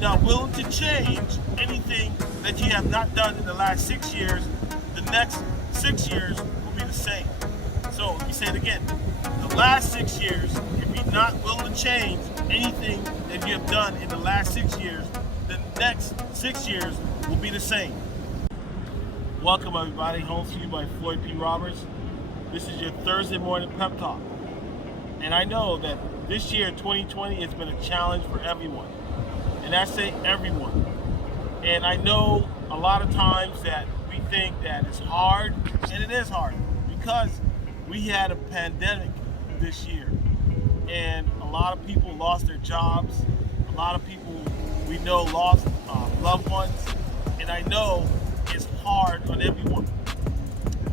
you're not willing to change anything that you have not done in the last 6 years, the next 6 years will be the same. So let me say it again. The last 6 years, if you're not willing to change anything that you have done in the last 6 years, the next 6 years will be the same. Welcome everybody, home to you by Floyd P. Roberts. This is your Thursday morning pep talk. And I know that this year, 2020, has been a challenge for everyone. And I say everyone. And I know a lot of times that we think that it's hard, and it is hard, because we had a pandemic this year. And a lot of people lost their jobs. A lot of people we know lost loved ones. And I know it's hard on everyone.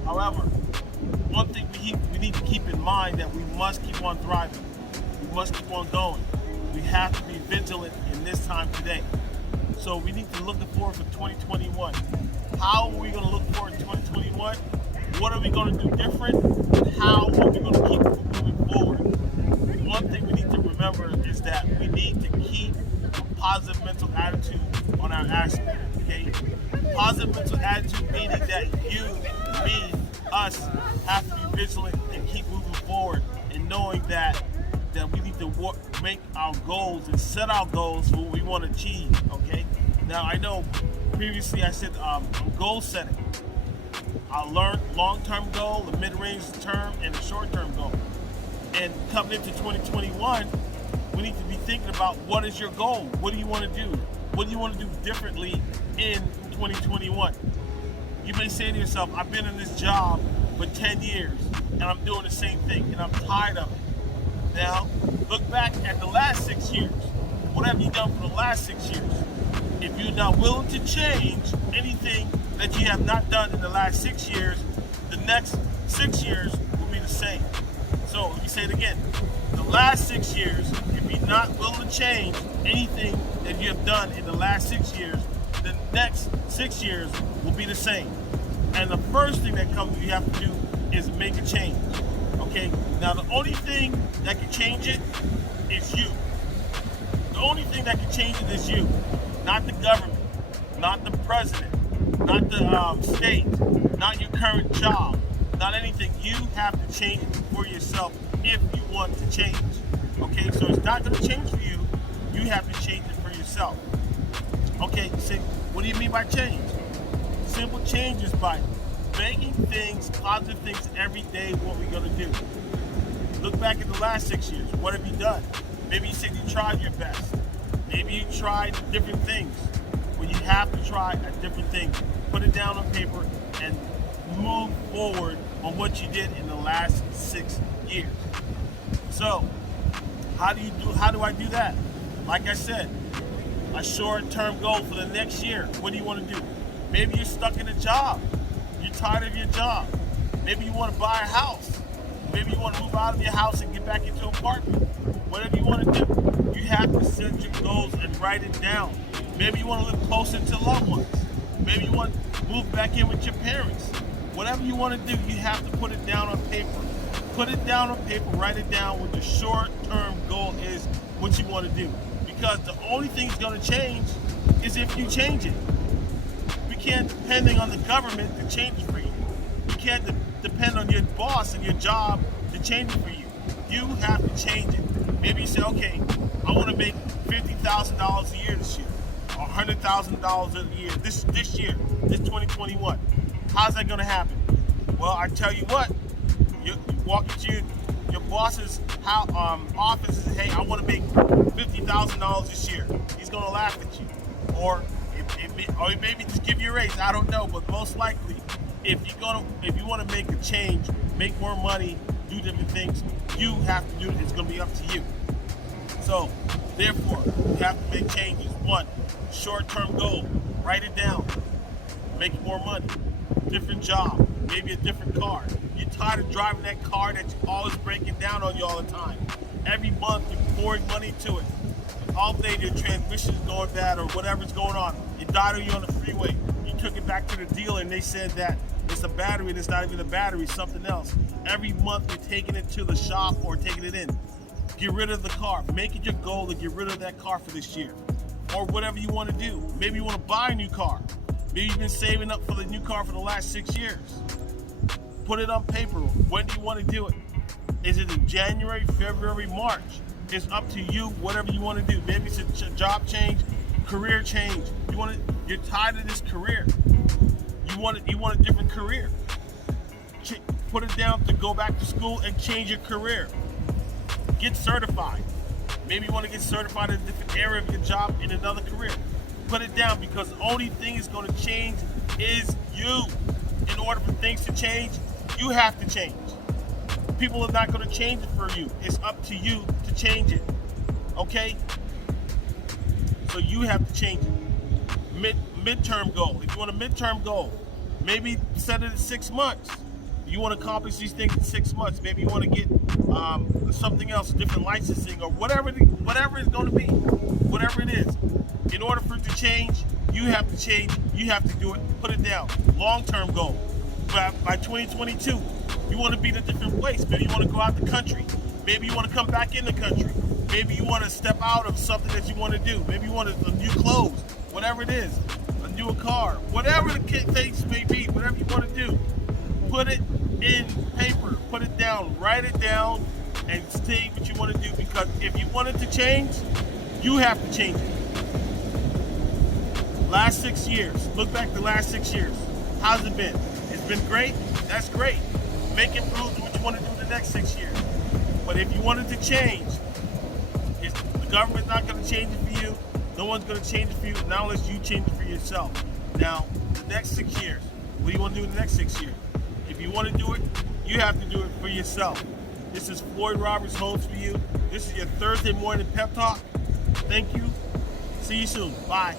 However, one thing we need to keep in mind that we must keep on thriving. We must keep on going. We have to be vigilant in this time today. So we need to look forward for 2021. How are we going to look forward to 2021? What are we going to do different? And how are we going to keep moving forward? One thing we need to remember is that we need to keep a positive mental attitude on our actions. Okay? Positive mental attitude meaning that you, me, us have to be vigilant and keep moving forward, and knowing that we need to make our goals and set our goals for what we want to achieve. Okay. Now I know previously I said goal setting. I learned long-term goal, the mid-range term, and the short-term goal. And coming into 2021, we need to be thinking about what is your goal. What do you want to do? What do you want to do differently in 2021? You may say to yourself, I've been in this job for 10 years and I'm doing the same thing and I'm tired of it. Now, look back at the last 6 years. What have you done for the last 6 years? If you're not willing to change anything that you have not done in the last 6 years, the next 6 years will be the same. So, let me say it again. The last 6 years, if you're not willing to change anything that you have done in the last 6 years, the next 6 years will be the same. And the first thing that you have to do is make a change. Okay? Now the only thing that can change it is you. The only thing that can change it is you. Not the government, not the president, not the state, not your current job, not anything. You have to change it for yourself if you want to change. Okay? So it's not going to change for you. You have to change it for yourself. Okay, you say, what do you mean by change? Simple change is by making things, positive things every day, what we're going to do. Look back at the last 6 years. What have you done? Maybe you said you tried your best. Maybe you tried different things. Well, you have to try a different thing. Put it down on paper and move forward on what you did in the last 6 years. So, how do I do that? Like I said, a short-term goal for the next year. What do you want to do? Maybe you're stuck in a job. You're tired of your job. Maybe you want to buy a house. Maybe you want to move out of your house and get back into an apartment. Whatever you want to do, you have to set your goals and write it down. Maybe you want to live closer to loved ones. Maybe you want to move back in with your parents. Whatever you want to do, you have to put it down on paper. Put it down on paper, write it down what the short-term goal is, what you want to do. Because the only thing that's going to change is if you change it. We can't depend on the government to change it for you. You can't depend on your boss and your job to change it for you. You have to change it. Maybe you say, okay, I want to make $50,000 a year this year, or $100,000 a year this year, this 2021. How's that going to happen? Well, I tell you what, you walk into your boss's office and say, hey, I want to make $50,000 this year. He's going to laugh at you. Or maybe just give you a raise. I don't know. But most likely, if you want to make a change, make more money, do different things, you have to do it. It's going to be up to you. So, therefore, you have to make changes. One, short-term goal. Write it down. Make more money. Different job. Maybe a different car. You're tired of driving that car that's always breaking down on you all the time. Every month you're pouring money to it. All day your transmission's going bad or whatever's going on. It died on you on the freeway. You took it back to the dealer and they said that it's a battery and it's not even a battery, it's something else. Every month you're taking it to the shop or taking it in. Get rid of the car. Make it your goal to get rid of that car for this year. or whatever you want to do. Maybe you want to buy a new car. Maybe you've been saving up for the new car for the last 6 years. Put it on paper. When do you want to do it? Is it in January, February, March? It's up to you, whatever you want to do. Maybe it's a job change, career change. You're tired of this career. You want a different career. Put it down to go back to school and change your career. Get certified. Maybe you want to get certified in a different area of your job in another career. Put it down, because the only thing is going to change is you. In order for things to change, you have to change. People are not going to change it for you. It's up to you to change it. Okay? So you have to change it. Midterm goal. If you want a midterm goal, maybe set it at 6 months. You want to accomplish these things in 6 months. Maybe you want to get something else, different licensing, or whatever it's going to be. Whatever it is. In order for it to change, you have to change. You have to do it. Put it down. Long-term goal. By 2022, you want to be in a different place. Maybe you want to go out the country. Maybe you want to come back in the country. Maybe you want to step out of something that you want to do. Maybe you want a new clothes. Whatever it is. A new car. Whatever the case may be. Whatever you want to do. Put it in paper. Put it down. Write it down and state what you want to do. Because if you want it to change, you have to change it. Last 6 years. Look back the last 6 years. How's it been? It's been great? That's great. Make improvements what you want to do in the next 6 years. But if you want it to change, the government's not going to change it for you. No one's going to change it for you, not unless you change it for yourself. Now, the next 6 years. What do you want to do in the next 6 years? If you want to do it, you have to do it for yourself. This is Floyd Roberts, host for you. This is your Thursday morning pep talk. Thank you. See you soon. Bye.